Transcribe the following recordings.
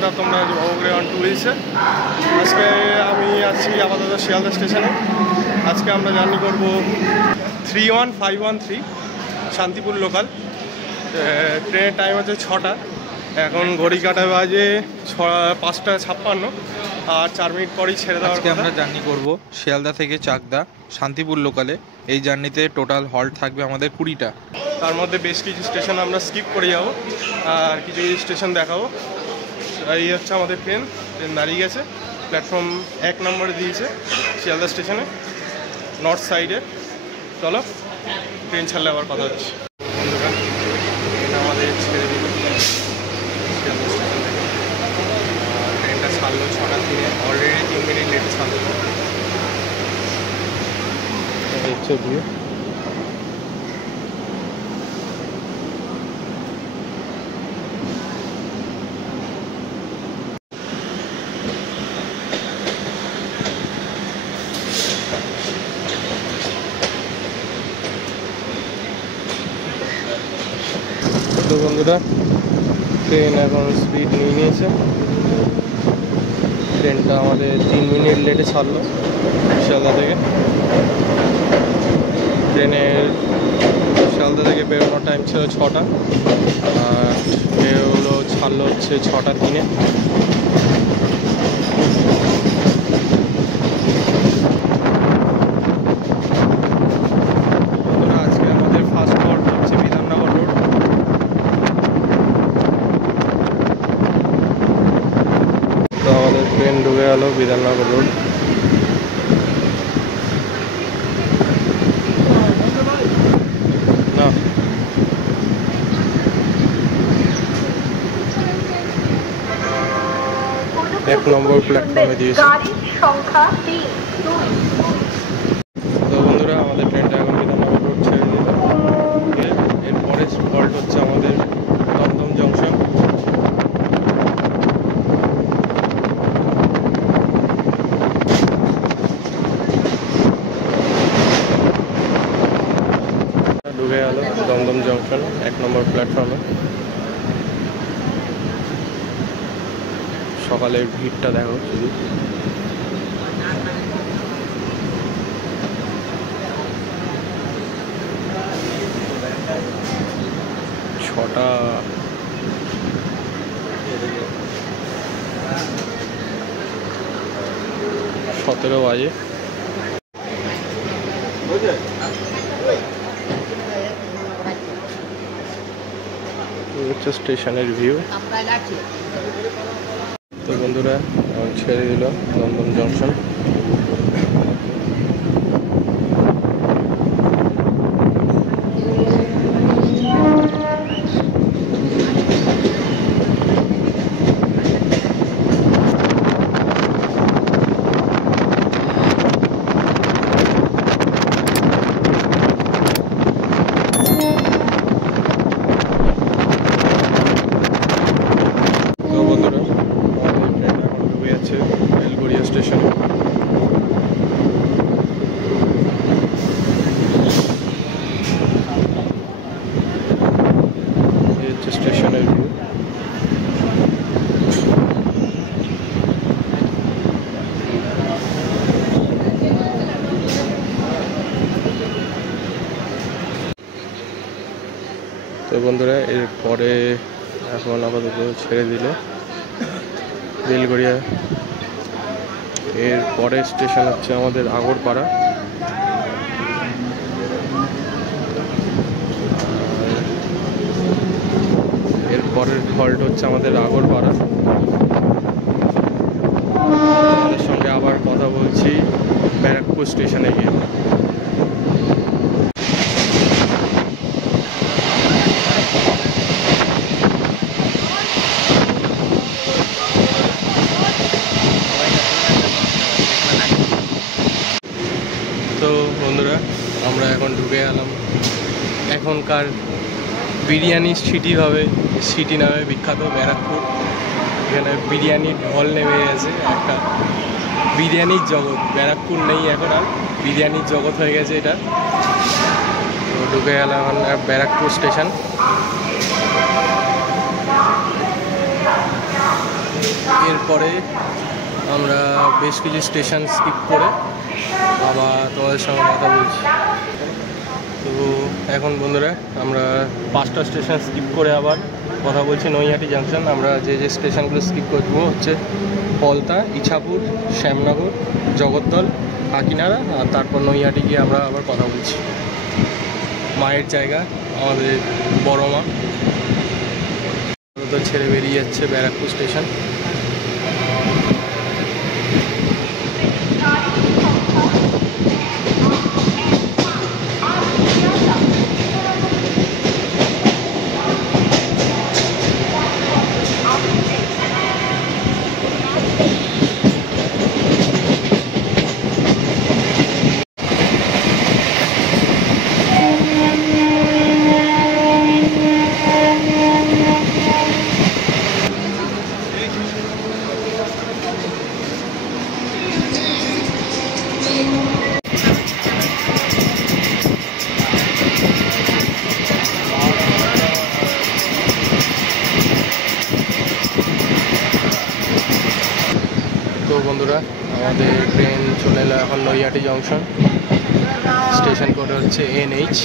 বন্ধুরা, তোমরা ওভারে অন ট্যুরিস্টে। আজকে আমি আছি আপাতত শিয়ালদা স্টেশনে। আজকে আমরা জার্নি করব 31513 শান্তিপুর লোকাল। ট্রেনের টাইম হচ্ছে 6টা। এখন ঘড়ি কাটা বাজে 5:56 আর 4 মিনিট পরেই ছেড়ে দেওয়ার কথা। আমরা জার্নি করব শিয়ালদা থেকে চাকদা শান্তিপুর লোকালে। এই জার্নিতে টোটাল হল্ট থাকবে আমাদের 20টা। তার মধ্যে বেশ কিছু স্টেশন আমরা স্কিপ করে যাব আর কিছু কিছু স্টেশন দেখাবো। এই হচ্ছে আমাদের ট্রেন দাঁড়িয়ে গেছে, প্ল্যাটফর্ম 1 নম্বরে দিয়েছে শিয়ালদা স্টেশনে নর্থ সাইডে। চলো ট্রেন ছাড়লে আবার কথা হচ্ছে। বন্ধুরা, ট্রেন আমাদের ছেড়ে দিল শিয়ালদা স্টেশন থেকে। ট্রেনটা ছাড়লো 6টার দিনে, অলরেডি 3 মিনিট লেট ছাড়লো। হচ্ছে ভিউ। তো বন্ধুরা, ট্রেন এখন স্পিড নিয়ে নিয়েছে। ট্রেনটা আমাদের 3 মিনিট লেটে ছাড়লো শিয়ালদা থেকে। ট্রেনের শিয়ালদা থেকে বেরোনোর টাইম ছিল 6টা আর বেরোলো ছাড়লো হচ্ছে 6টার দিনে। আজকে আমাদের ফার্স্ট হল্ট হচ্ছে বিধাননগর রোড। তো আমাদের ট্রেন ঢুকে গেল বিধাননগর রোড। না, 1 নম্বর প্ল্যাটফর্মে দিয়েছে। তো বন্ধুরা, আমাদের ট্রেনটা এখন বিধাননগর রোড ছেড়ে দিল। এরপরে হল্ট হচ্ছে আমাদের দমদম জংশন। ঢুকে গেল দমদম জংশন 1 নম্বর প্ল্যাটফর্মে। সকালের ভিড়টা দেখো শুধু। ছটা 17 বাজে। হচ্ছে স্টেশনের ভিউ। তো বন্ধুরা, এখন ছেড়ে দিল দমদম জংশন। স্টেশন হচ্ছে স্টেশনের ভিউ। তো বন্ধুরা, এরপরে এখন আপাতত ছেড়ে দিল বেলগড়িয়া। এর পরের স্টেশন হচ্ছে আমাদের আগরপাড়া। এর পরের হল্ট হচ্ছে আমাদের আগরপাড়া। তাদের সঙ্গে আবার কথা বলছি ব্যারাকপুর স্টেশনে গিয়ে। তো বন্ধুরা, আমরা এখন ঢুকে গেলাম এখনকার বিরিয়ানি সিটি নামে বিখ্যাত ব্যারাকপুর। এখানে বিরিয়ানির ঢল নেমে গেছে, একটা বিরিয়ানির জগৎ। ব্যারাকপুর নেই এখন আর, বিরিয়ানির জগৎ হয়ে গেছে এটা। তো ঢুকে গেলাম ব্যারাকপুর স্টেশন। এরপরে আমরা বেশ কিছু স্টেশন স্কিপ করে আবার তোমাদের সঙ্গে কথা বলছি। তো এখন বন্ধুরা আমরা 5টা স্টেশন স্কিপ করে আবার কথা বলছি। নৈহাটি জাংশন আমরা যে স্টেশনগুলো স্কিপ করবো হচ্ছে পলতা, ইছাপুর, শ্যামনগর, জগদ্দল, কাকিনাড়া, আর তারপর নৈহাটি গিয়ে আমরা আবার কথা বলছি। মায়ের জায়গা আমাদের বড় মা তো ছেড়ে বেরিয়ে যাচ্ছে ব্যারাকপুর স্টেশন। তো বন্ধুরা আমাদের ট্রেন চলে এলো এখন নৈহাটি জংশন। স্টেশন কোড হচ্ছে NH।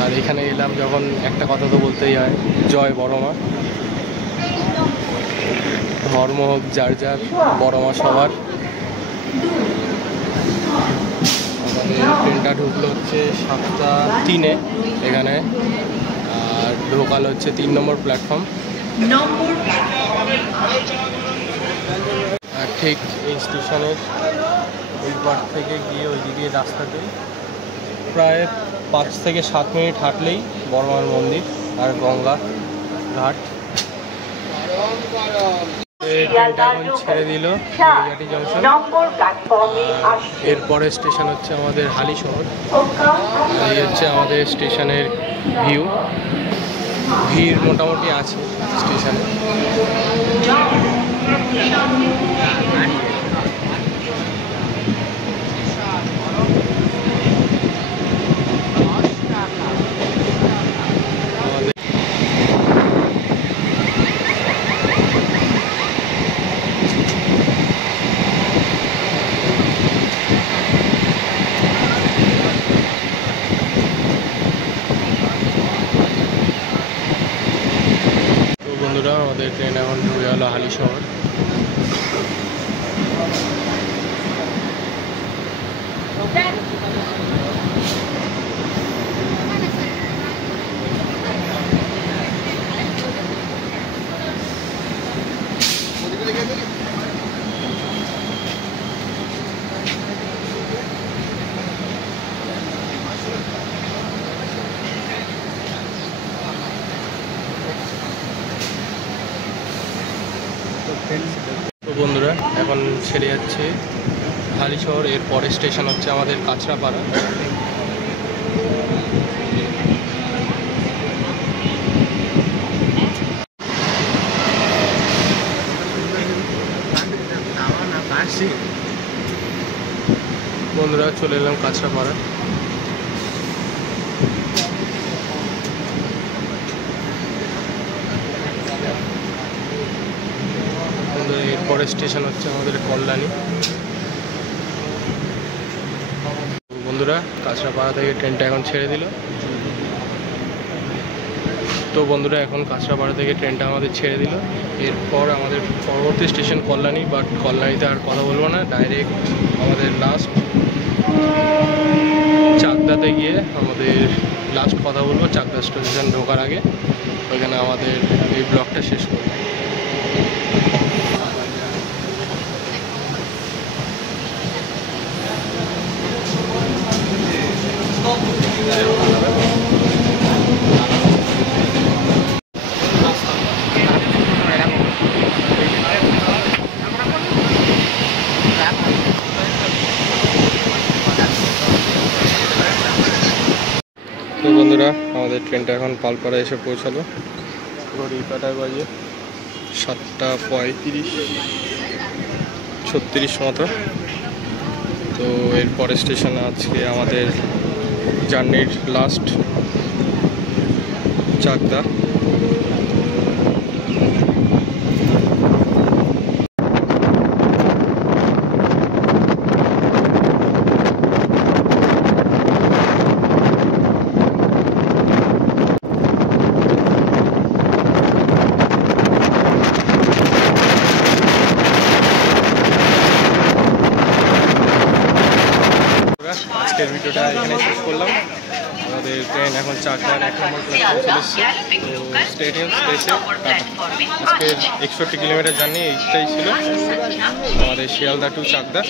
আর এখানে এলাম যখন একটা কথা তো বলতেই হয়, জয় বড় মা। ধর্ম হোক যার যার, বড় মা সবার। আমাদের ট্রেনটা ঢুকলো হচ্ছে 7টা 3-এ এখানে, আর ঢোকাল হচ্ছে 3 নম্বর প্ল্যাটফর্ম। আর ঠিক এই স্টেশনের ওই পার থেকে গিয়ে ওইদিকে রাস্তাতে প্রায় 5 থেকে 7 মিনিট হাঁটলেই বড়মার মন্দির আর গঙ্গা ঘাট। ট্রেনটা এখন ছেড়ে দিল নৈহাটি জংশন। এরপরে স্টেশন হচ্ছে আমাদের হালিশহর। এই হচ্ছে আমাদের স্টেশনের ভিউ। ভিড় মোটামুটি আছে স্টেশনে। বন্ধুরা আমাদের ট্রেন এখন ঢুকে গেল হালিশহর। তো বন্ধুরা এখন ছেড়ে যাচ্ছে হালিশহর। এর পরের স্টেশন হচ্ছে আমাদের কাঁচরাপাড়া। বন্ধুরা চলে এলাম কাঁচরাপাড়া। এরপরে স্টেশন হচ্ছে আমাদের কল্যাণী। বন্ধুরা কাঁচরাপাড়া থেকে ট্রেনটা এখন ছেড়ে দিল। তো বন্ধুরা এখন কাঁচরাপাড়া থেকে ট্রেনটা আমাদের ছেড়ে দিল। এরপর আমাদের পরবর্তী স্টেশন কল্যাণী, বাট কল্যাণীতে আর কথা বলবো না, ডাইরেক্ট আমাদের লাস্ট চাকদাতে গিয়ে আমাদের লাস্ট কথা বলবো। চাকদা স্টেশন ঢোকার আগে ওইখানে আমাদের এই ব্লগটা শেষ করবো। তো বন্ধুরা আমাদের ট্রেনটা এখন পালপাড়া এসে পৌঁছালো। ঘড়ি কাটায় বাজে 7টা 35-36 মতো। তো এরপরে স্টেশনে আজকে আমাদের জার্নির লাস্ট চাকদা। আজকের ভিডিওটা এখানে শেষ করলাম। আমাদের ট্রেন এখন চাকদার 1 নম্বর প্ল্যাটফর্মে চলে এসেছে। তো স্টেডিয়াম স্টেশন আজকের 61 কিলোমিটার জার্নি এইটাই ছিল আমাদের শিয়ালদা টু চাকদা।